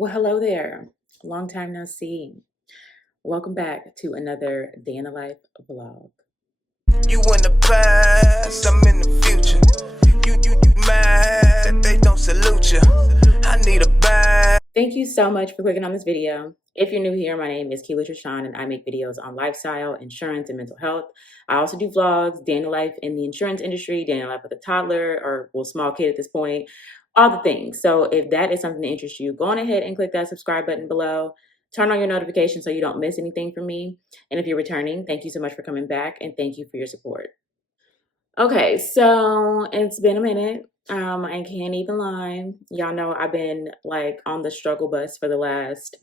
Well, hello there. Long time no see. Welcome back to another Day in the Life vlog. You in the past, I'm in the future. You mad, they don't salute you. I need a bag. Thank you so much for clicking on this video. If you're new here, my name is Keela Trishan and I make videos on lifestyle, insurance, and mental health. I also do vlogs, day in the life in the insurance industry, day in the life with a toddler or small kid at this point, all the things. So if that is something that interests you, go on ahead and click that subscribe button below. Turn on your notifications so you don't miss anything from me. And if you're returning, thank you so much for coming back and thank you for your support. Okay, so it's been a minute. I can't even lie. Y'all know I've been like on the struggle bus for the last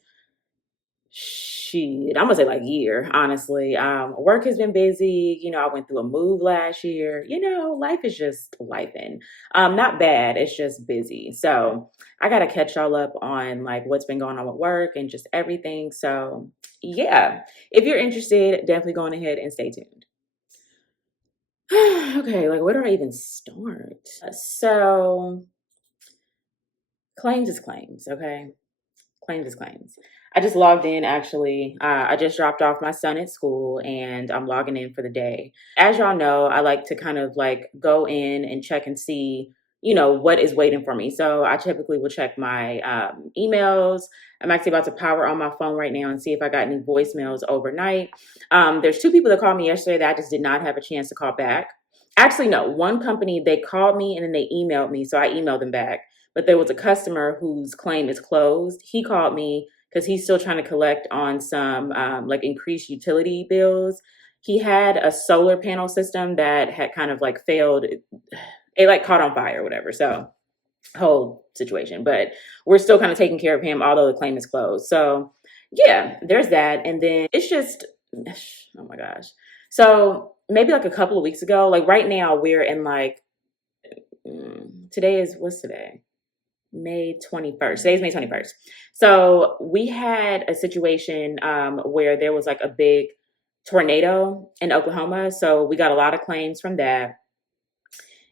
I'm gonna say like year, honestly. Work has been busy. I went through a move last year. Life is just lifing. Not bad, it's just busy. So I gotta catch y'all up on like what's been going on with work and just everything. So yeah, if you're interested, definitely go on ahead and stay tuned. Okay, like where do I even start? So claims is claims, okay? Claims is claims. I just logged in actually. I just dropped off my son at school and I'm logging in for the day. As y'all know, I like to kind of like go in and check and see, what is waiting for me. So I typically will check my emails. I'm actually about to power on my phone right now and see if I got any voicemails overnight. There's two people that called me yesterday that I just did not have a chance to call back. Actually, no, one company, they called me and then they emailed me. So I emailed them back. But there was a customer whose claim is closed. He called me because he's still trying to collect on some like increased utility bills. He had a solar panel system that had kind of like failed. It like caught on fire or whatever. So whole situation, but we're still kind of taking care of him, although the claim is closed. So yeah, there's that. And then it's just, oh my gosh. So maybe like a couple of weeks ago, like right now we're in like, what's today? May 21st. Today's May 21st. So we had a situation where there was like a big tornado in Oklahoma. So we got a lot of claims from that.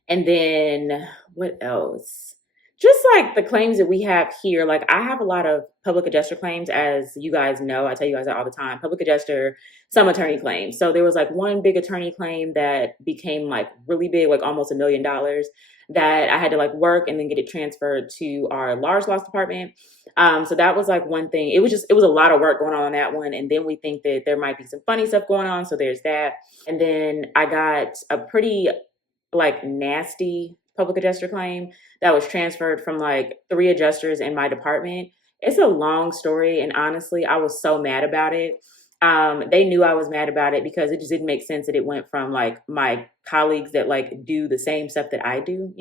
And then what else? Just like the claims that we have here, like I have a lot of public adjuster claims, as you guys know. I tell you guys that all the time. Public adjuster, some attorney claims. So there was like one big attorney claim that became like really big, like almost $1 million, that I had to like work and then get it transferred to our large loss department. So that was like one thing. It was a lot of work going on that one. And then we think that there might be some funny stuff going on. So there's that. And then I got a pretty like nasty public adjuster claim that was transferred from like 3 adjusters in my department. It's a long story, and honestly, I was so mad about it. They knew I was mad about it because it just didn't make sense that it went from like my colleagues that like do the same stuff that I do,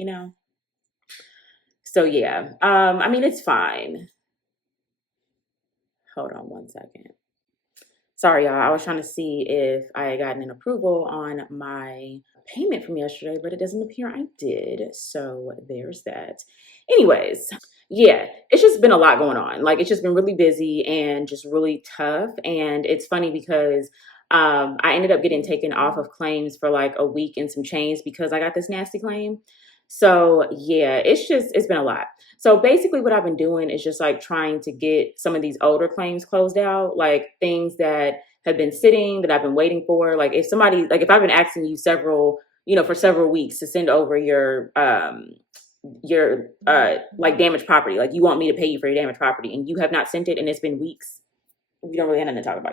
So yeah, I mean, it's fine. Hold on one second. Sorry, y'all. I was trying to see if I had gotten an approval on my payment from yesterday, but it doesn't appear I did. So there's that. Anyways, yeah, it's just been a lot going on. Like, it's just been really busy and just really tough. And it's funny because I ended up getting taken off of claims for like a week and some change because I got this nasty claim. So yeah, it's been a lot. So basically what I've been doing is just like trying to get some of these older claims closed out, like things that have been sitting that I've been waiting for. Like if I've been asking you for several weeks to send over your like damaged property, like you want me to pay you for your damaged property and you have not sent it and it's been weeks, we don't really have nothing to talk about.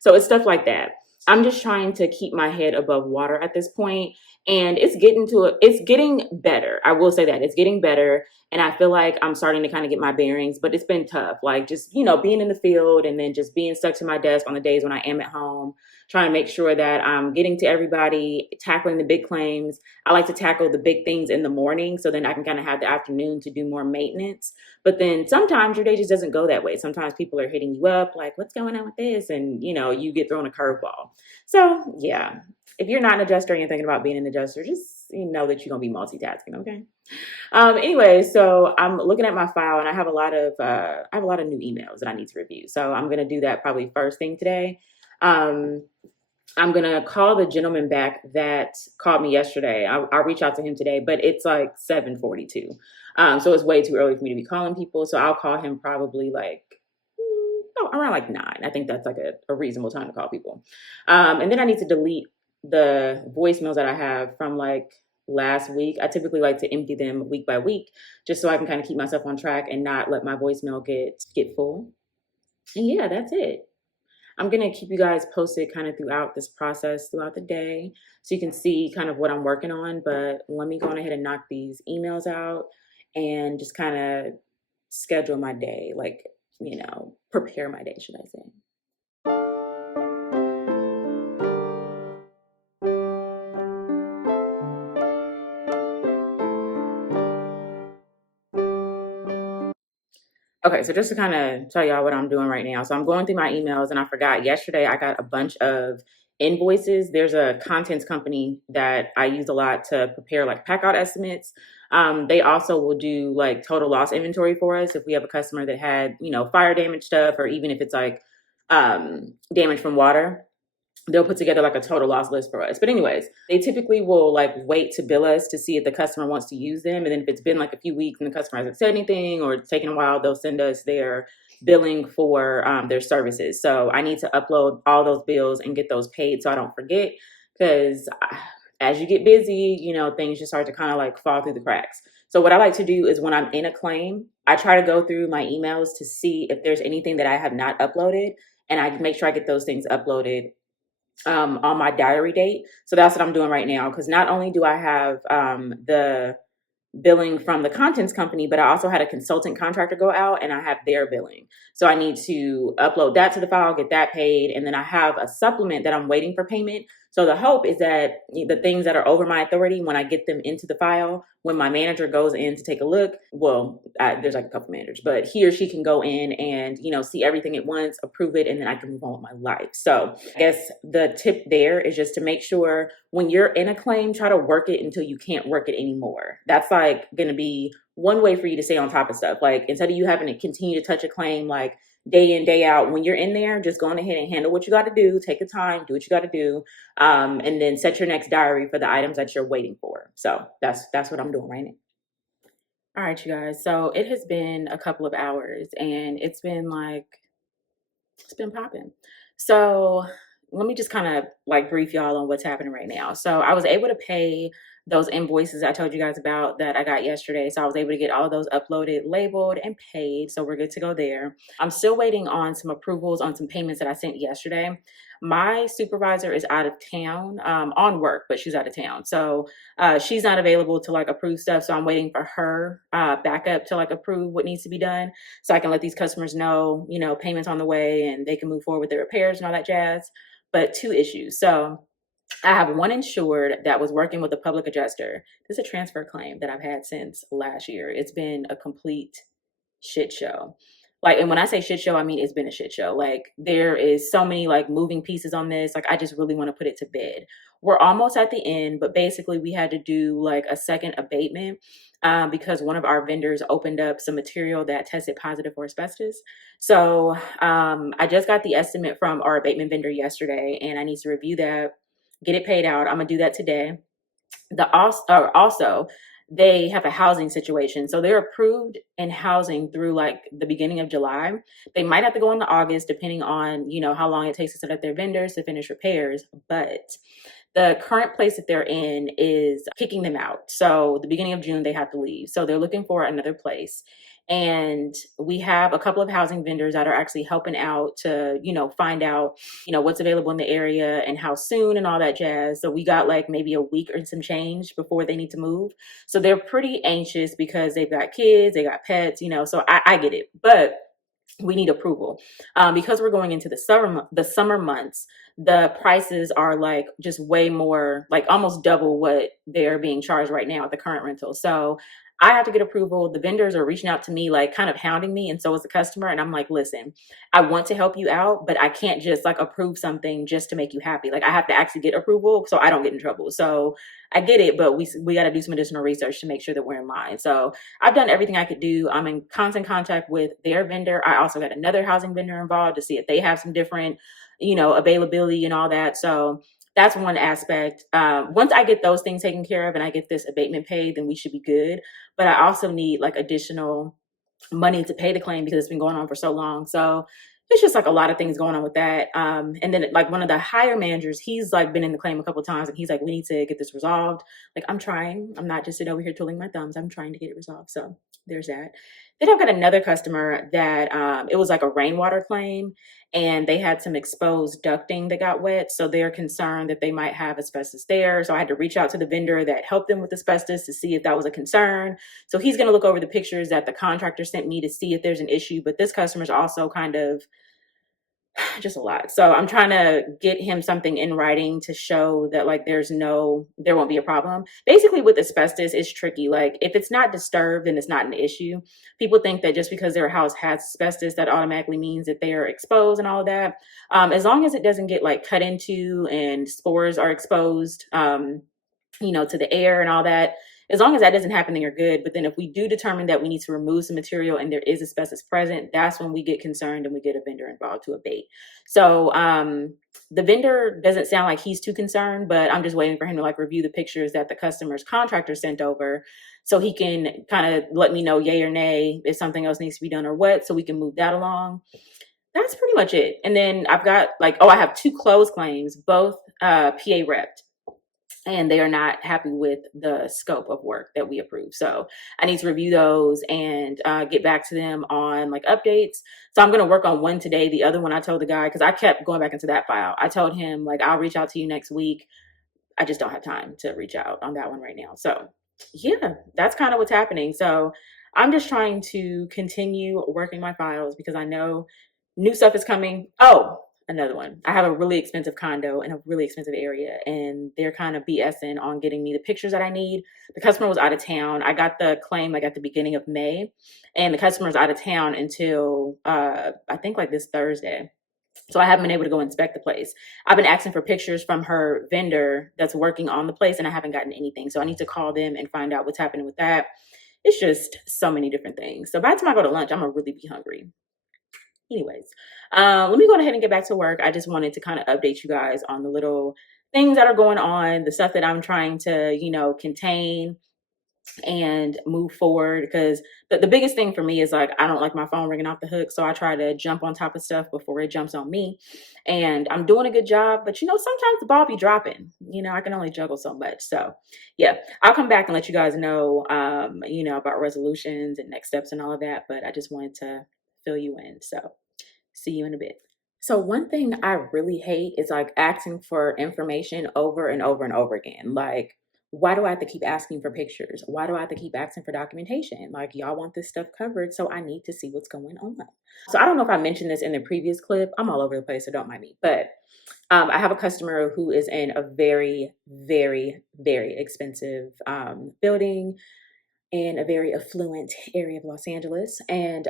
So it's stuff like that. I'm just trying to keep my head above water at this point, and it's getting better. I will say that it's getting better, and I feel like I'm starting to kind of get my bearings, but it's been tough. Like just, being in the field and then just being stuck to my desk on the days when I am at home, trying to make sure that I'm getting to everybody, tackling the big claims. I like to tackle the big things in the morning so then I can kind of have the afternoon to do more maintenance. But then sometimes your day just doesn't go that way. Sometimes people are hitting you up like, what's going on with this? And, you get thrown a curveball. So yeah, if you're not an adjuster and you're thinking about being an adjuster, just know that you're going to be multitasking. Okay. Anyway, so I'm looking at my file and I have a lot of new emails that I need to review. So I'm going to do that probably first thing today. I'm gonna call the gentleman back that called me yesterday. I'll reach out to him today, but it's like 7:42, so it's way too early for me to be calling people. So I'll call him probably like around like 9. I think that's like a reasonable time to call people. And then I need to delete the voicemails that I have from like last week. I typically like to empty them week by week, just so I can kind of keep myself on track and not let my voicemail get full. And yeah, that's it. I'm going to keep you guys posted kind of throughout this process, throughout the day, so you can see kind of what I'm working on. But let me go on ahead and knock these emails out and just kind of schedule my day, like, prepare my day, should I say. Okay, so just to kind of tell y'all what I'm doing right now. So I'm going through my emails and I forgot yesterday I got a bunch of invoices. There's a contents company that I use a lot to prepare like pack out estimates. They also will do like total loss inventory for us if we have a customer that had, fire damage stuff, or even if it's like damage from water. They'll put together like a total loss list for us. But anyways, they typically will like wait to bill us to see if the customer wants to use them. And then if it's been like a few weeks and the customer hasn't said anything or it's taken a while, they'll send us their billing for their services. So I need to upload all those bills and get those paid so I don't forget, because as you get busy, things just start to kind of like fall through the cracks. So what I like to do is when I'm in a claim, I try to go through my emails to see if there's anything that I have not uploaded, and I make sure I get those things uploaded on my diary date. So that's what I'm doing right now, because not only do I have the billing from the contents company, but I also had a consultant contractor go out and I have their billing. So I need to upload that to the file, get that paid. And then I have a supplement that I'm waiting for payment. So the hope is that the things that are over my authority, when I get them into the file, when my manager goes in to take a look, well, there's like a couple managers, but he or she can go in and, see everything at once, approve it, and then I can move on with my life. So I guess the tip there is just to make sure when you're in a claim, try to work it until you can't work it anymore. That's like going to be one way for you to stay on top of stuff. Like instead of you having to continue to touch a claim like day in, day out, when you're in there, just go on ahead and handle what you got to do, take the time, do what you got to do, and then set your next diary for the items that you're waiting for. So that's what I'm doing right now. All right, you guys. So it has been a couple of hours and it's been popping. So let me just kind of like brief y'all on what's happening right now. So I was able to pay those invoices I told you guys about that I got yesterday. So I was able to get all of those uploaded, labeled, and paid. So we're good to go there. I'm still waiting on some approvals on some payments that I sent yesterday. My supervisor is out of town on work, but she's out of town. So she's not available to like approve stuff. So I'm waiting for her backup to like approve what needs to be done, so I can let these customers know, payments on the way and they can move forward with their repairs and all that jazz. But 2 issues. So I have one insured that was working with a public adjuster. This is a transfer claim that I've had since last year. It's been a complete shit show. Like, and when I say shit show, I mean it's been a shit show. Like, there is so many like moving pieces on this. Like, I just really want to put it to bed. We're almost at the end, but basically we had to do like a second abatement because one of our vendors opened up some material that tested positive for asbestos. So I just got the estimate from our abatement vendor yesterday, and I need to review that, get it paid out. I'm gonna do that today. Also, they have a housing situation, so they're approved in housing through like the beginning of July. They might have to go into August depending on how long it takes to set up their vendors to finish repairs, but the current place that they're in is kicking them out. So the beginning of June they have to leave, so they're looking for another place. And we have a couple of housing vendors that are actually helping out to find out what's available in the area and how soon and all that jazz. So we got like maybe a week or some change before they need to move. So they're pretty anxious because they've got kids, they got pets, so I get it, but we need approval because we're going into the summer months. The prices are like just way more, like almost double what they're being charged right now at the current rental. So I have to get approval. The vendors are reaching out to me, like kind of hounding me, and so is the customer. And I'm like, listen, I want to help you out, but I can't just like approve something just to make you happy. Like I have to actually get approval so I don't get in trouble. So I get it, but we got to do some additional research to make sure that we're in line. So I've done everything I could do. I'm in constant contact with their vendor. I also got another housing vendor involved to see if they have some different, availability and all that. So that's one aspect. Once I get those things taken care of and I get this abatement paid, then we should be good. But I also need like additional money to pay the claim because it's been going on for so long. So it's just like a lot of things going on with that. And then like one of the higher managers, he's like been in the claim a couple of times and he's like, we need to get this resolved. Like I'm trying. I'm not just sitting over here twiddling my thumbs. I'm trying to get it resolved. So there's that. Then I've got another customer that it was like a rainwater claim and they had some exposed ducting that got wet. So they're concerned that they might have asbestos there. So I had to reach out to the vendor that helped them with asbestos to see if that was a concern. So he's going to look over the pictures that the contractor sent me to see if there's an issue. But this customer's also kind of just a lot. So I'm trying to get him something in writing to show that like there won't be a problem. Basically with asbestos, it's tricky. Like if it's not disturbed, then it's not an issue. People think that just because their house has asbestos, that automatically means that they are exposed and all of that. As long as it doesn't get like cut into and spores are exposed, to the air and all that. As long as that doesn't happen, then you're good. But then if we do determine that we need to remove some material and there is asbestos present, that's when we get concerned and we get a vendor involved to abate. So the vendor doesn't sound like he's too concerned, but I'm just waiting for him to like review the pictures that the customer's contractor sent over so he can kind of let me know yay or nay if something else needs to be done or what, so we can move that along. That's pretty much it. And then I've got I have 2 closed claims, both PA repped, and they are not happy with the scope of work that we approve. So I need to review those and get back to them on like updates. So I'm going to work on one today. The other one I told the guy, because I kept going back into that file. I told him like, I'll reach out to you next week. I just don't have time to reach out on that one right now. So yeah, that's kind of what's happening. So I'm just trying to continue working my files because I know new stuff is coming. Oh, another one. I have a really expensive condo in a really expensive area, and they're kind of BSing on getting me the pictures that I need. The customer was out of town. I got the claim like at the beginning of May, and the customer's out of town until I think like this Thursday. So I haven't been able to go inspect the place. I've been asking for pictures from her vendor that's working on the place, and I haven't gotten anything. So I need to call them and find out what's happening with that. It's just so many different things. So by the time I go to lunch, I'm gonna really be hungry. Anyways, let me go ahead and get back to work. I just wanted to kind of update you guys on the little things that are going on, the stuff that I'm trying to, contain and move forward. Because the biggest thing for me is like, I don't like my phone ringing off the hook. So I try to jump on top of stuff before it jumps on me. And I'm doing a good job, but sometimes the ball be dropping. I can only juggle so much. So yeah, I'll come back and let you guys know, about resolutions and next steps and all of that. But I just wanted to fill you in. So see you in a bit. So one thing I really hate is like asking for information over and over and over again. Like, why do I have to keep asking for pictures? Why do I have to keep asking for documentation? Like, y'all want this stuff covered, so I need to see what's going on. So I don't know if I mentioned this in the previous clip. I'm all over the place, so don't mind me. But I have a customer who is in a very, very, very expensive building in a very affluent area of Los Angeles. And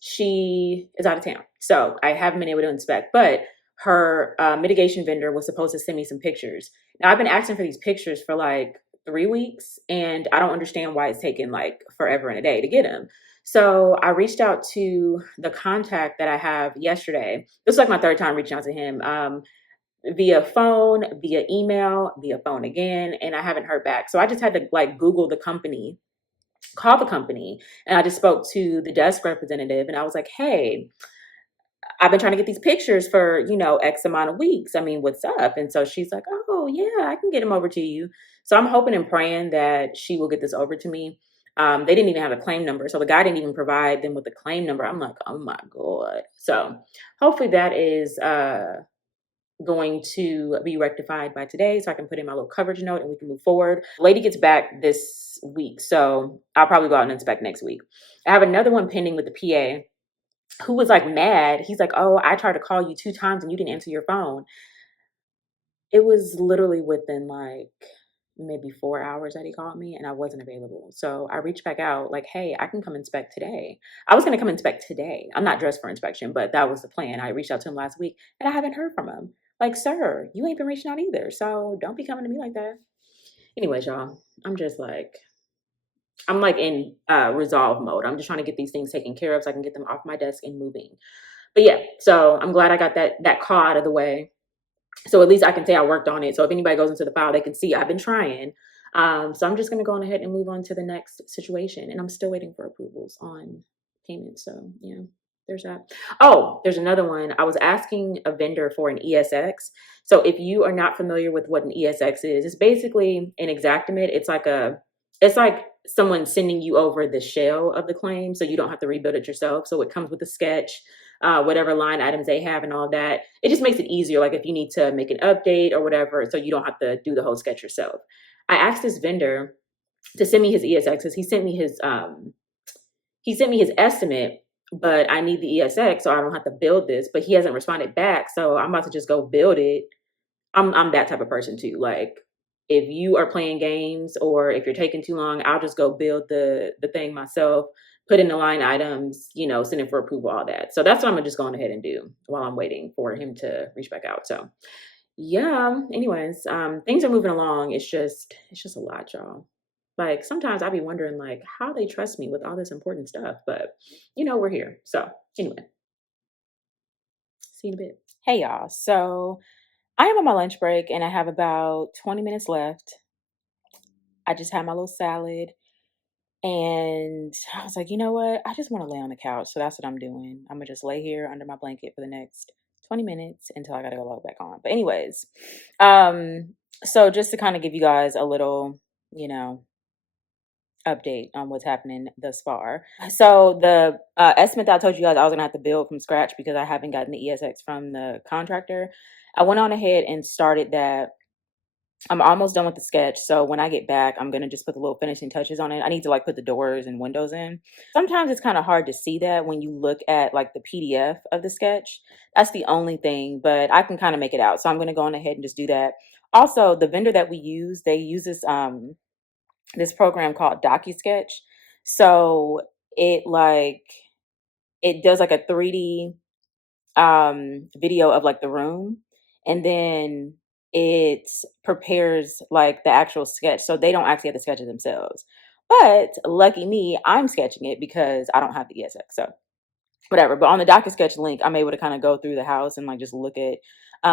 she is out of town. So I haven't been able to inspect, but her mitigation vendor was supposed to send me some pictures. Now I've been asking for these pictures for like 3 weeks, and I don't understand why it's taken like forever and a day to get them. So I reached out to the contact that I have yesterday. This is like my 3rd time reaching out to him via phone, via email, via phone again, and I haven't heard back. So I just had to like Google the company, call the company, and I just spoke to the desk representative, and I was like, hey, I've been trying to get these pictures for, X amount of weeks. I mean, what's up? And so she's like, oh yeah, I can get them over to you. So I'm hoping and praying that she will get this over to me. They didn't even have a claim number. So the guy didn't even provide them with a claim number. I'm like, oh my God. So hopefully that is going to be rectified by today so I can put in my little coverage note and we can move forward. Lady gets back this week, so I'll probably go out and inspect next week. I have another one pending with the PA who was like mad. He's like, oh, I tried to call you 2 times and you didn't answer your phone. It was literally within like maybe 4 hours that he called me and I wasn't available. So I reached back out like, hey, I can come inspect today. I was going to come inspect today. I'm not dressed for inspection, but that was the plan. I reached out to him last week and I haven't heard from him. Like, sir, you ain't been reaching out either. So don't be coming to me like that. Anyways, y'all, I'm like in resolve mode. I'm just trying to get these things taken care of so I can get them off my desk and moving. But yeah, so I'm glad I got that call out of the way. So at least I can say I worked on it. So if anybody goes into the file, they can see I've been trying. So I'm just going to go on ahead and move on to the next situation. And I'm still waiting for approvals on payment. So yeah, there's that. Oh, there's another one. I was asking a vendor for an ESX. So if you are not familiar with what an ESX is, it's basically an Exactimate. It's like someone sending you over the shell of the claim so you don't have to rebuild it yourself. So it comes with a sketch, whatever line items they have and all that. It just makes it easier, like if you need to make an update or whatever, so you don't have to do the whole sketch yourself. I asked this vendor to send me his ESX because he sent me his estimate, but I need the ESX so I don't have to build this. But he hasn't responded back, so I'm about to just go build it. I'm that type of person too. Like if you are playing games or if you're taking too long, I'll just go build the thing myself, put in the line items, send it for approval, all that. So that's what I'm just going ahead and do while I'm waiting for him to reach back out. So yeah. Anyways, things are moving along. It's just a lot, y'all. Like sometimes I be wondering like how they trust me with all this important stuff, but we're here. So anyway, see you in a bit. Hey y'all. So I am on my lunch break and I have about 20 minutes left. I just had my little salad and I was like, you know what? I just want to lay on the couch. So that's what I'm doing. I'm going to just lay here under my blanket for the next 20 minutes until I got to go log back on. But anyways, so just to kind of give you guys a little, update on what's happening thus far. So the estimate that I told you guys I was going to have to build from scratch because I haven't gotten the ESX from the contractor. I went on ahead and started that. I'm almost done with the sketch. So when I get back, I'm going to just put the little finishing touches on it. I need to like put the doors and windows in. Sometimes it's kind of hard to see that when you look at like the PDF of the sketch. That's the only thing, but I can kind of make it out. So I'm going to go on ahead and just do that. Also, the vendor that we use, they use this program called DocuSketch. So it does like a 3D video of like the room, and then it prepares like the actual sketch. So they don't actually have to sketch it themselves. But lucky me, I'm sketching it because I don't have the ESX. So whatever. But on the DocuSketch link, I'm able to kind of go through the house and like just look at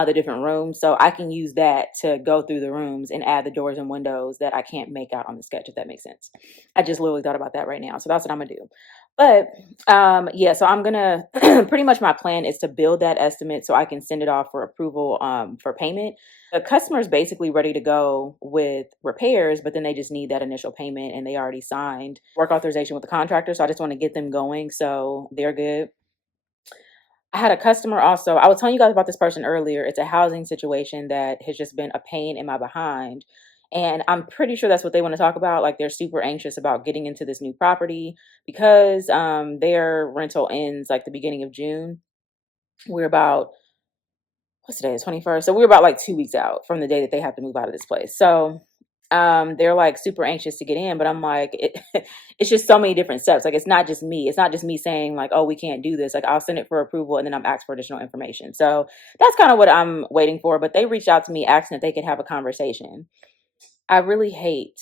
the different rooms. So I can use that to go through the rooms and add the doors and windows that I can't make out on the sketch, if that makes sense. I just literally thought about that right now. So that's what I'm gonna do. But yeah, so I'm gonna pretty much my plan is to build that estimate so I can send it off for approval for payment. The customer's basically ready to go with repairs, but then they just need that initial payment and they already signed work authorization with the contractor. So I just want to get them going so they're good. I had a customer also. I was telling you guys about this person earlier. It's a housing situation that has just been a pain in my behind. And I'm pretty sure that's what they want to talk about. Like they're super anxious about getting into this new property because their rental ends like the beginning of June. We're about what's today, the 21st. So we're about like 2 weeks out from the day that they have to move out of this place. So they're like super anxious to get in, but I'm like, it's just so many different steps. Like, it's not just me. It's not just me saying like, oh, we can't do this. Like I'll send it for approval and then I'm asked for additional information. So that's kind of what I'm waiting for. But they reached out to me asking if they could have a conversation. I really hate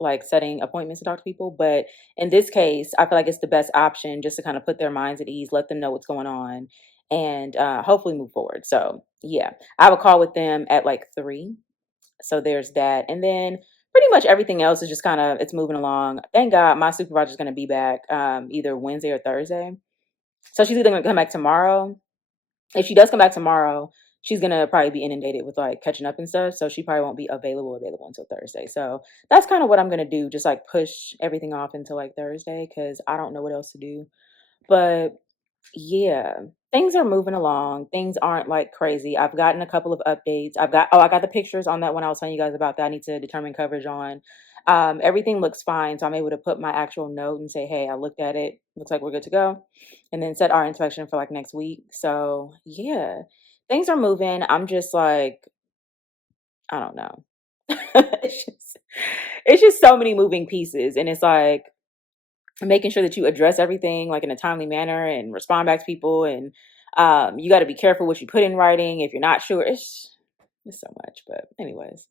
like setting appointments to talk to people, but in this case, I feel like it's the best option just to kind of put their minds at ease, let them know what's going on, and hopefully move forward. So yeah, I have a call with them at like 3. So there's that. And then pretty much everything else is just kind of, it's moving along. Thank God my supervisor's going to be back either Wednesday or Thursday. So she's either going to come back tomorrow. If she does come back tomorrow, she's going to probably be inundated with like catching up and stuff. So she probably won't be available until Thursday. So that's kind of what I'm going to do. Just like push everything off until like Thursday because I don't know what else to do. But yeah, things are moving along. Things aren't like crazy. I've gotten a couple of updates. I got the pictures on that one I was telling you guys about that I need to determine coverage on. Everything looks fine. So I'm able to put my actual note and say, hey, I looked at it. Looks like we're good to go. And then set our inspection for like next week. So yeah, things are moving. I'm just like, I don't know. it's just it's just so many moving pieces, and it's like making sure that you address everything like in a timely manner and respond back to people, and you got to be careful what you put in writing if you're not sure. It's so much, but anyways,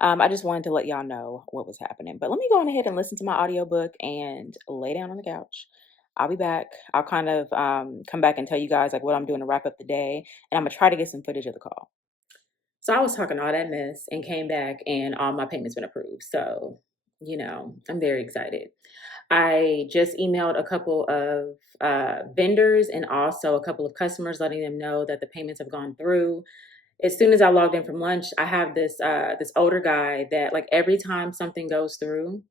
I just wanted to let y'all know what was happening. But let me go on ahead and listen to my audiobook and lay down on the couch. I'll be back. I'll kind of come back and tell you guys like what I'm doing to wrap up the day, and I'm gonna try to get some footage of the call. So I was talking all that mess and came back, and all my payments been approved. So I'm very excited. I just emailed a couple of vendors and also a couple of customers, letting them know that the payments have gone through. As soon as I logged in from lunch, I have this older guy that like every time something goes through,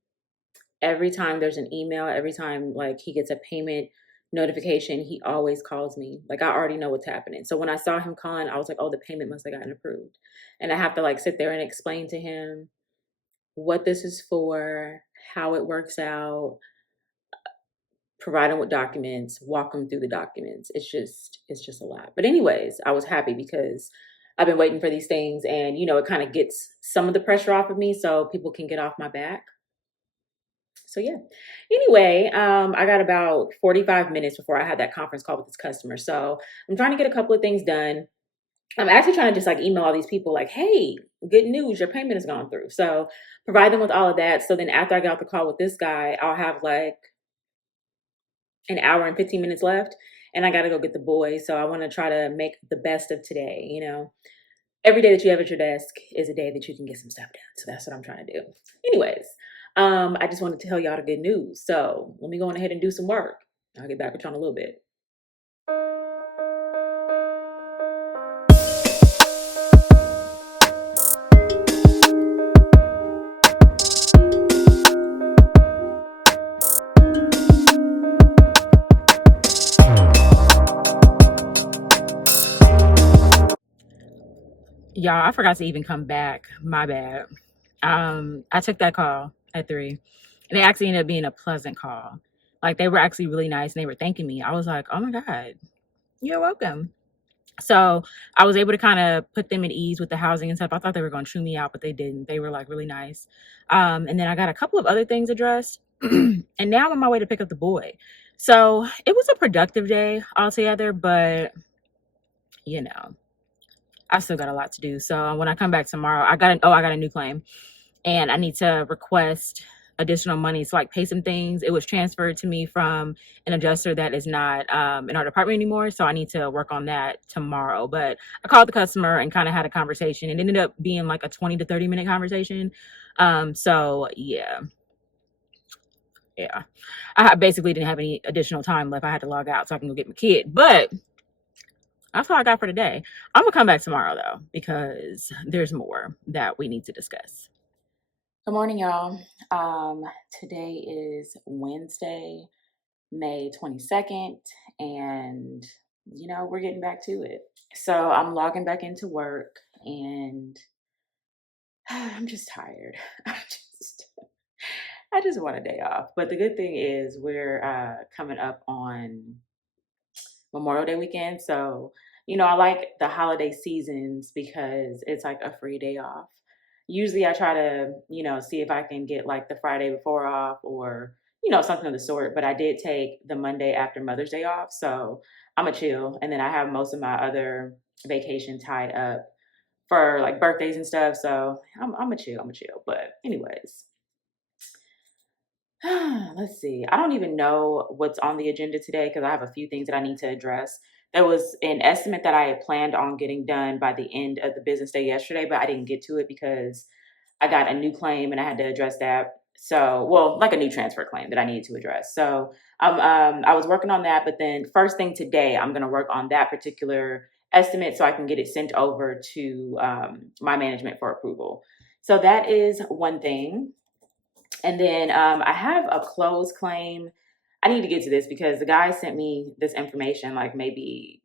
every time there's an email, every time like he gets a payment notification, he always calls me. Like I already know what's happening. So when I saw him calling, I was like, oh, the payment must have gotten approved. And I have to like sit there and explain to him what this is for, how it works out, provide him with documents, walk him through the documents. It's just a lot. But anyways, I was happy because I've been waiting for these things, and it kind of gets some of the pressure off of me so people can get off my back. So yeah. Anyway, I got about 45 minutes before I had that conference call with this customer. So I'm trying to get a couple of things done. I'm actually trying to just like email all these people like, hey, good news, your payment has gone through. So provide them with all of that. So then after I get off the call with this guy, I'll have like an hour and 15 minutes left, and I got to go get the boys. So I want to try to make the best of today. Every day that you have at your desk is a day that you can get some stuff done. So that's what I'm trying to do. Anyways, I just wanted to tell y'all the good news. So let me go on ahead and do some work. I'll get back with y'all in a little bit. Y'all, I forgot to even come back. My bad. I took that call at 3, and it actually ended up being a pleasant call. Like they were actually really nice, and they were thanking me. I was like, oh my God, you're welcome. So I was able to kind of put them at ease with the housing and stuff. I thought they were going to chew me out, but they didn't. They were like really nice. And then I got a couple of other things addressed, and now I'm on my way to pick up the boy. So it was a productive day altogether, but I still got a lot to do. So when I come back tomorrow, I got a new claim, and I need to request additional money to like pay some things. It was transferred to me from an adjuster that is not in our department anymore. So I need to work on that tomorrow. But I called the customer and kind of had a conversation. It ended up being like a 20 to 30-minute conversation. So yeah. I basically didn't have any additional time left. I had to log out so I can go get my kid. But that's all I got for today. I'm gonna come back tomorrow though, because there's more that we need to discuss. Good morning, y'all. Today is Wednesday, May 22nd, and we're getting back to it. So I'm logging back into work, and I'm just tired. I just want a day off. But the good thing is we're coming up on Memorial Day weekend. So, I like the holiday seasons because it's like a free day off. Usually I try to, see if I can get like the Friday before off or, something of the sort. But I did take the Monday after Mother's Day off. So I'm a chill. And then I have most of my other vacation tied up for like birthdays and stuff. So I'm a chill. But anyways. Let's see. I don't even know what's on the agenda today because I have a few things that I need to address. There was an estimate that I had planned on getting done by the end of the business day yesterday, but I didn't get to it because I got a new claim and I had to address that. So, well, like a new transfer claim that I needed to address. So, I was working on that, but then first thing today, I'm going to work on that particular estimate so I can get it sent over to my management for approval. So that is one thing. And then I have a closed claim. I need to get to this because the guy sent me this information like maybe,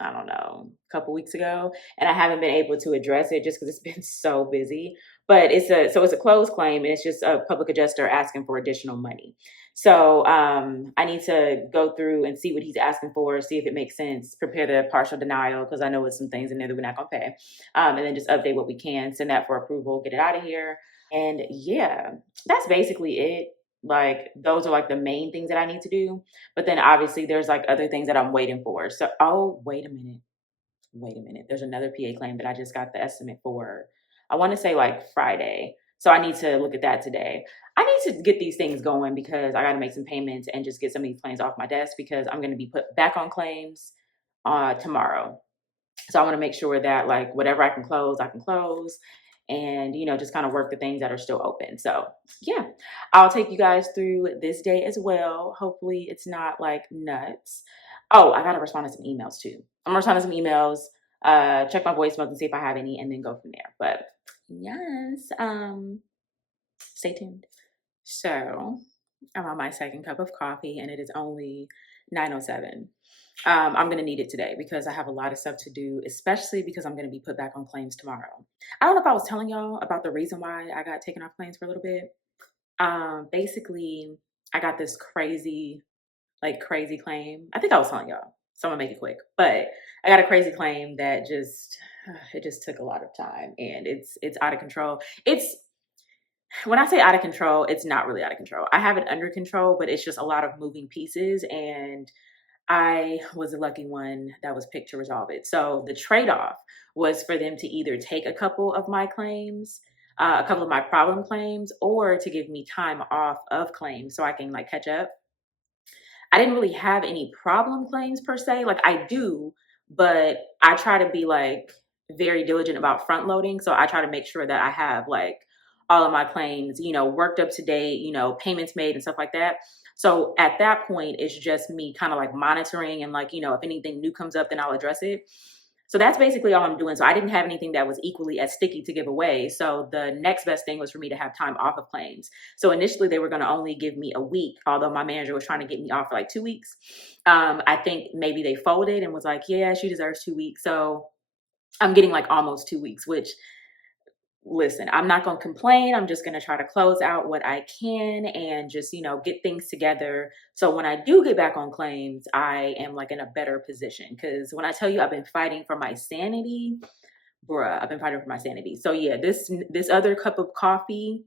I don't know, a couple weeks ago, and I haven't been able to address it just because it's been so busy. But it's a closed claim, and it's just a public adjuster asking for additional money. So I need to go through and see what he's asking for, see if it makes sense, prepare the partial denial because I know there's some things in there that we're not gonna pay, and then just update what we can, send that for approval, get it out of here, and yeah, that's basically it. Like those are like the main things that I need to do, but then obviously there's like other things that I'm waiting for. So oh wait a minute. There's another PA claim that I just got the estimate for. I want to say like Friday. So I need to look at that today. I need to get these things going because I got to make some payments and just get some of these claims off my desk because I'm going to be put back on claims tomorrow. So I want to make sure that like whatever I can close, I can close and, you know, just kind of work the things that are still open. So yeah, I'll take you guys through this day as well. Hopefully it's not like nuts. Oh, I got to respond to some emails too. I'm responding to some emails, check my voicemails and see if I have any and then go from there. But yes, stay tuned. So I'm on my second cup of coffee and it is only 9:07. I'm going to need it today because I have a lot of stuff to do, especially because I'm going to be put back on claims tomorrow. I don't know if I was telling y'all about the reason why I got taken off claims for a little bit. Basically, I got this crazy claim. I think I was telling y'all, so I'm gonna make it quick. But I got a crazy claim that just it just took a lot of time, and it's out of control. It's when I say out of control, it's not really out of control. I have it under control, but it's just a lot of moving pieces, and I was the lucky one that was picked to resolve it. So the trade-off was for them to either take a couple of my claims, a couple of my problem claims, or to give me time off of claims so I can like catch up. I didn't really have any problem claims per se. Like I do, but I try to be like very diligent about front loading. So I try to make sure that I have like all of my claims, you know, worked up to date, you know, payments made and stuff like that. So at that point, it's just me kind of like monitoring and like, you know, if anything new comes up, then I'll address it. So that's basically all I'm doing. So I didn't have anything that was equally as sticky to give away. So the next best thing was for me to have time off of claims. So initially they were going to only give me a week, although my manager was trying to get me off for like 2 weeks. I think maybe they folded and was like, yeah, she deserves 2 weeks. So I'm getting like almost 2 weeks, which listen, I'm not going to complain. I'm just going to try to close out what I can and just, you know, get things together. So when I do get back on claims, I am like in a better position. Because when I tell you I've been fighting for my sanity, bruh, I've been fighting for my sanity. So yeah, this other cup of coffee,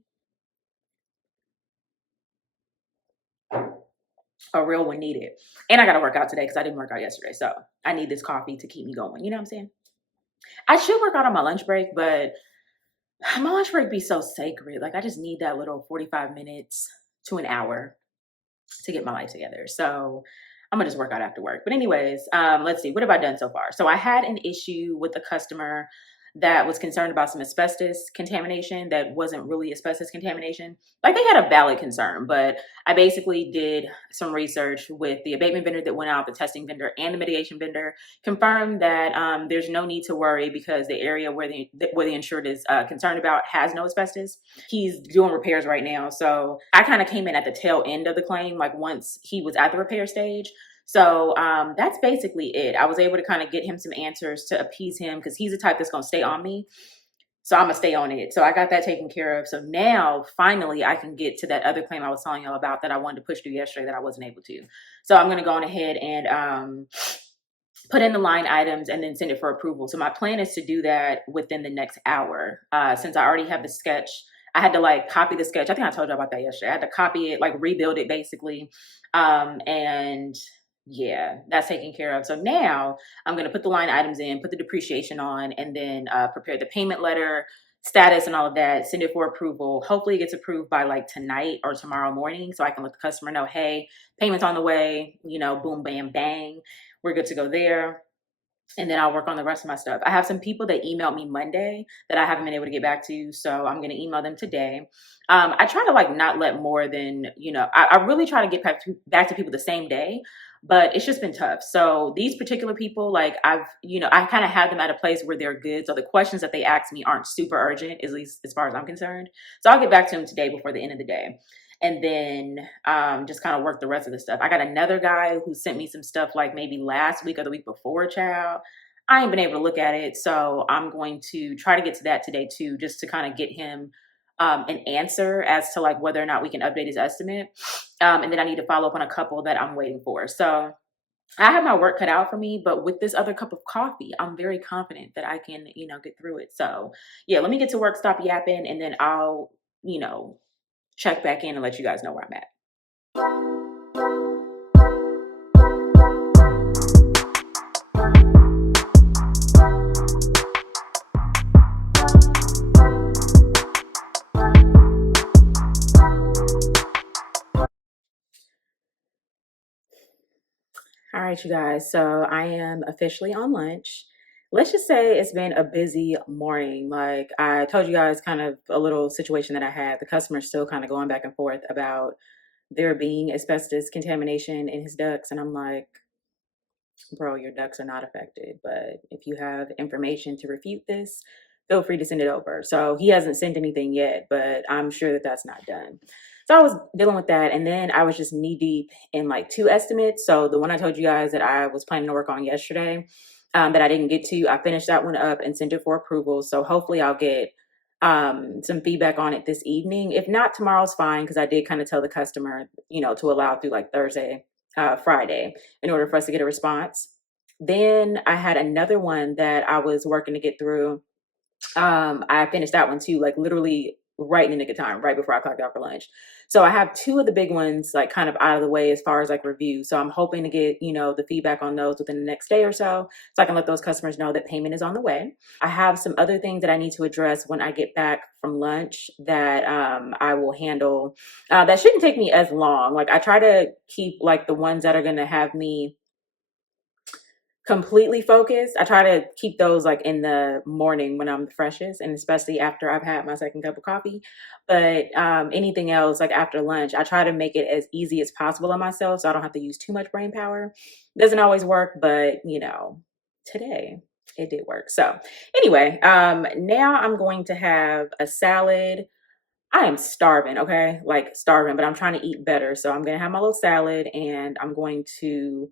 a real one needed. And I got to work out today because I didn't work out yesterday. So I need this coffee to keep me going. You know what I'm saying? I should work out on my lunch break, but my lunch break be so sacred. Like I just need that little 45 minutes to an hour to get my life together. So I'm gonna just work out after work. But anyways, let's see, what have I done so far? So I had an issue with a customer that was concerned about some asbestos contamination that wasn't really asbestos contamination. Like they had a valid concern, but I basically did some research with the abatement vendor that went out, the testing vendor, and the mitigation vendor, confirmed that there's no need to worry because the area where the insured is concerned about has no asbestos. He's doing repairs right now, so I kind of came in at the tail end of the claim, like once he was at the repair stage. So that's basically it. I was able to kind of get him some answers to appease him because he's the type that's going to stay on me. So I'm going to stay on it. So I got that taken care of. So now finally I can get to that other claim I was telling y'all about that I wanted to push through yesterday that I wasn't able to. So I'm going to go on ahead and put in the line items and then send it for approval. So my plan is to do that within the next hour. Since I already have the sketch, I had to like copy the sketch. I think I told you about that yesterday. I had to copy it, like rebuild it basically. And yeah, that's taken care of. So now I'm going to put the line items in, put the depreciation on, and then prepare the payment letter, status, and all of that, send it for approval. Hopefully it gets approved by like tonight or tomorrow morning so I can let the customer know, hey, payment's on the way, you know, boom, bam, bang. We're good to go there. And then I'll work on the rest of my stuff. I have some people that emailed me Monday that I haven't been able to get back to, so I'm going to email them today. I try to like not let more than, you know, I really try to get back to people the same day, but it's just been tough. So these particular people, like I kind of have them at a place where they're good. So the questions that they ask me aren't super urgent, at least as far as I'm concerned. So I'll get back to them today before the end of the day. And then just kind of work the rest of the stuff. I got another guy who sent me some stuff like maybe last week or the week before, child. I ain't been able to look at it. So I'm going to try to get to that today too, just to kind of get him an answer as to like whether or not we can update his estimate. And then I need to follow up on a couple that I'm waiting for. So I have my work cut out for me, but with this other cup of coffee, I'm very confident that I can, get through it. So yeah, let me get to work, stop yapping, and then I'll, check back in and let you guys know where I'm at. All right, you guys. So I am officially on lunch. Let's just say it's been a busy morning. Like I told you guys, kind of a little situation that I had. The customer's still kind of going back and forth about there being asbestos contamination in his ducts. And I'm like, bro, your ducks are not affected. But if you have information to refute this, feel free to send it over. So he hasn't sent anything yet, but I'm sure that that's not done. So I was dealing with that. And then I was just knee deep in like two estimates. So the one I told you guys that I was planning to work on yesterday, that I didn't get to, I finished that one up and sent it for approval. So hopefully I'll get some feedback on it this evening. If not, tomorrow's fine, because I did kind of tell the customer, to allow through like Thursday, Friday, in order for us to get a response. Then I had another one that I was working to get through. I finished that one too, like literally right in the nick of time, right before I clocked out for lunch. So I have two of the big ones like kind of out of the way as far as like review. So I'm hoping to get, the feedback on those within the next day or so I can let those customers know that payment is on the way. I have some other things that I need to address when I get back from lunch that I will handle. That shouldn't take me as long. Like I try to keep like the ones that are going to have me completely focused. I try to keep those like in the morning when I'm the freshest, and especially after I've had my second cup of coffee. But anything else like after lunch, I try to make it as easy as possible on myself so I don't have to use too much brain power. Doesn't always work, but today it did work. So anyway, now I'm going to have a salad. I am starving, okay? Like starving, but I'm trying to eat better. So I'm going to have my little salad, and I'm going to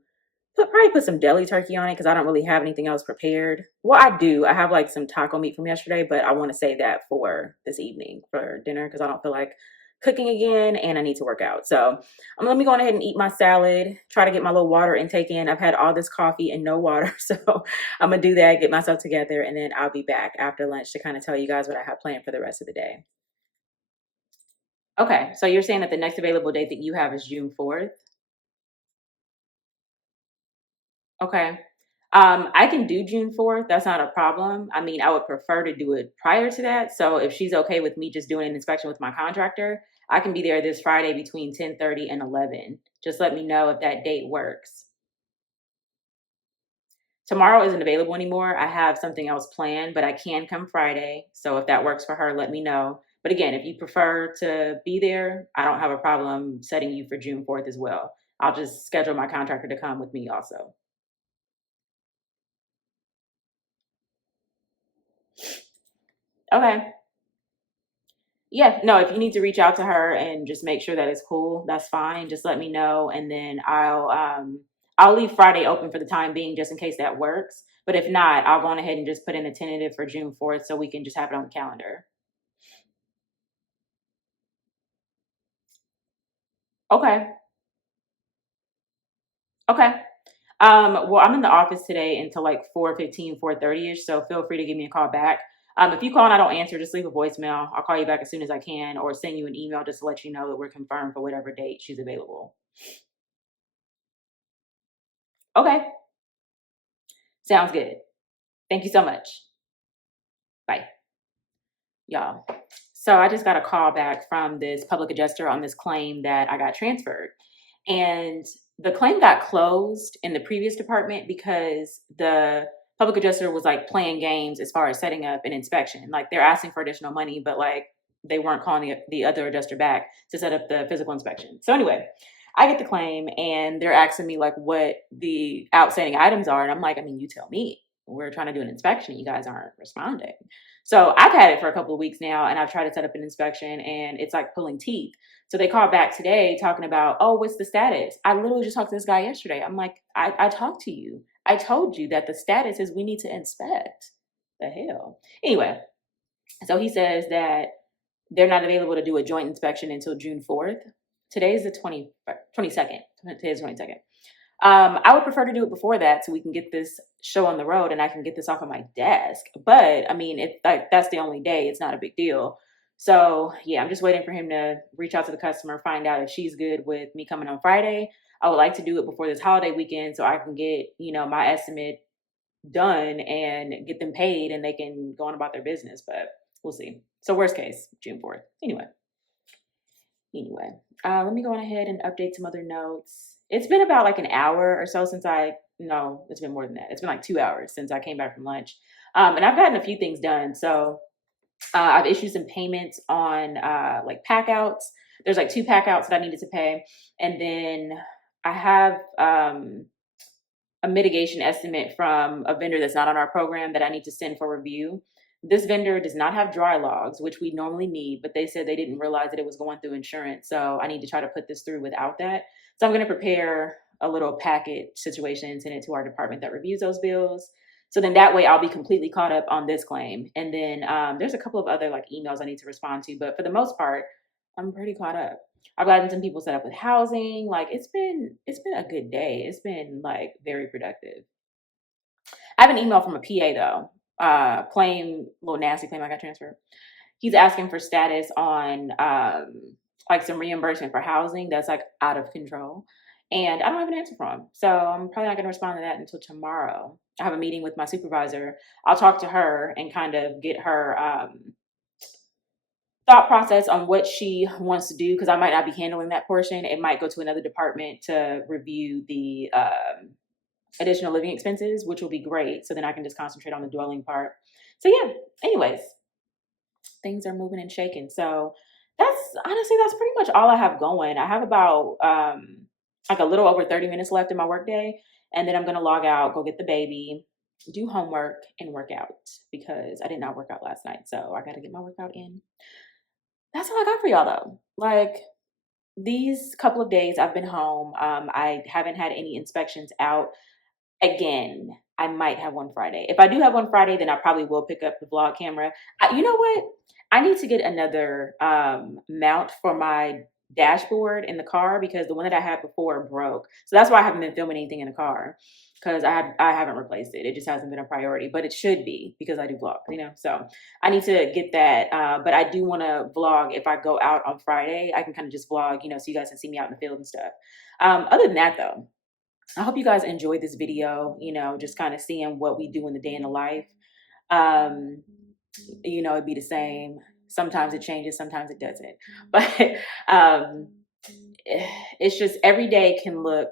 probably put some deli turkey on it because I don't really have anything else prepared. Well, I do. I have like some taco meat from yesterday, but I want to save that for this evening for dinner because I don't feel like cooking again and I need to work out. So let me go ahead and eat my salad, try to get my little water intake in. I've had all this coffee and no water. So I'm going to do that, get myself together, and then I'll be back after lunch to kind of tell you guys what I have planned for the rest of the day. Okay, so you're saying that the next available date that you have is June 4th? Okay. I can do June 4th. That's not a problem. I mean, I would prefer to do it prior to that. So if she's okay with me just doing an inspection with my contractor, I can be there this Friday between 10:30 and 11. Just let me know if that date works. Tomorrow isn't available anymore. I have something else planned, but I can come Friday. So if that works for her, let me know. But again, if you prefer to be there, I don't have a problem setting you for June 4th as well. I'll just schedule my contractor to come with me also. Okay. Yeah, no, if you need to reach out to her and just make sure that it's cool, that's fine. Just let me know, and then I'll leave Friday open for the time being just in case that works. But if not, I'll go on ahead and just put in a tentative for June 4th so we can just have it on the calendar. Okay. Okay. Well, I'm in the office today until like 4:15, 4:30ish, so feel free to give me a call back. If you call and I don't answer, just leave a voicemail. I'll call you back as soon as I can, or send you an email just to let you know that we're confirmed for whatever date she's available. Okay. Sounds good. Thank you so much. Bye. Y'all. So I just got a call back from this public adjuster on this claim that I got transferred. And the claim got closed in the previous department because the public adjuster was like playing games as far as setting up an inspection. Like they're asking for additional money, but like they weren't calling the other adjuster back to set up the physical inspection. So anyway, I get the claim and they're asking me like what the outstanding items are. And I'm like, I mean, you tell me. We're trying to do an inspection. You guys aren't responding. So I've had it for a couple of weeks now, and I've tried to set up an inspection, and it's like pulling teeth. So they called back today talking about, oh, what's the status? I literally just talked to this guy yesterday. I'm like, I talked to you. I told you that the status is we need to inspect. The hell? Anyway, so he says that they're not available to do a joint inspection until June 4th. Today's the 22nd. Today's the 22nd. I would prefer to do it before that so we can get this show on the road and I can get this off of my desk. But I mean, if that's the only day, it's not a big deal. So yeah, I'm just waiting for him to reach out to the customer, find out if she's good with me coming on Friday. I would like to do it before this holiday weekend so I can get, my estimate done and get them paid and they can go on about their business, but we'll see. So worst case, June 4th. Anyway, let me go on ahead and update some other notes. It's been about like an hour or so it's been more than that. It's been like 2 hours since I came back from lunch. And I've gotten a few things done. So I've issued some payments on like pack outs. There's like 2 pack outs that I needed to pay. And then I have a mitigation estimate from a vendor that's not on our program that I need to send for review. This vendor does not have dry logs, which we normally need, but they said they didn't realize that it was going through insurance. So I need to try to put this through without that. So I'm going to prepare a little packet situation and send it to our department that reviews those bills. So then that way I'll be completely caught up on this claim. And then there's a couple of other like emails I need to respond to, but for the most part, I'm pretty caught up. I've gotten some people set up with housing. Like it's been a good day. It's been like very productive. I have an email from a PA though. Little nasty claim I got transferred. He's asking for status on like some reimbursement for housing that's like out of control. And I don't have an answer for him. So I'm probably not going to respond to that until tomorrow. I have a meeting with my supervisor. I'll talk to her and kind of get her thought process on what she wants to do because I might not be handling that portion. It might go to another department to review the additional living expenses, which will be great. So then I can just concentrate on the dwelling part. So yeah, anyways, things are moving and shaking. So that's pretty much all I have going. I have about like a little over 30 minutes left in my workday. And then I'm going to log out, go get the baby, do homework and work out because I did not work out last night. So I got to get my workout in. That's all I got for y'all though. Like these couple of days I've been home. I haven't had any inspections out. Again, I might have one Friday. If I do have one Friday, then I probably will pick up the vlog camera. You know what? I need to get another mount for my dashboard in the car because the one that I had before broke. So that's why I haven't been filming anything in the car because I haven't replaced it. It just hasn't been a priority, but it should be because I do vlog, So I need to get that. But I do want to vlog if I go out on Friday. I can kind of just vlog, so you guys can see me out in the field and stuff. Other than that, though, I hope you guys enjoyed this video, just kind of seeing what we do in the day in the life. It'd be the same. Sometimes it changes, sometimes it doesn't. But it's just every day can look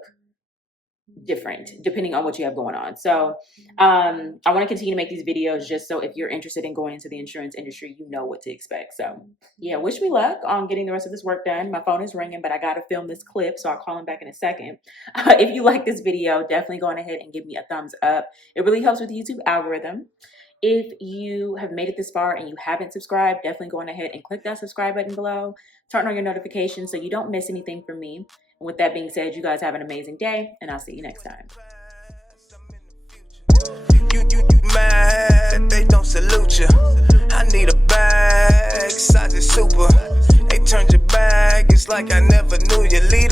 different depending on what you have going on. So I want to continue to make these videos just so if you're interested in going into the insurance industry, you know what to expect. So yeah, wish me luck on getting the rest of this work done. My phone is ringing, but I got to film this clip, so I'll call him back in a second. If you like this video, definitely go on ahead and give me a thumbs up. It really helps with the YouTube algorithm. If you have made it this far and you haven't subscribed, definitely go on ahead and click that subscribe button below. Turn on your notifications so you don't miss anything from me. And with that being said, you guys have an amazing day, and I'll see you next time. You mad that they don't salute you. I need a bag, size is super. They turned your bag, it's like I never knew you. Leader.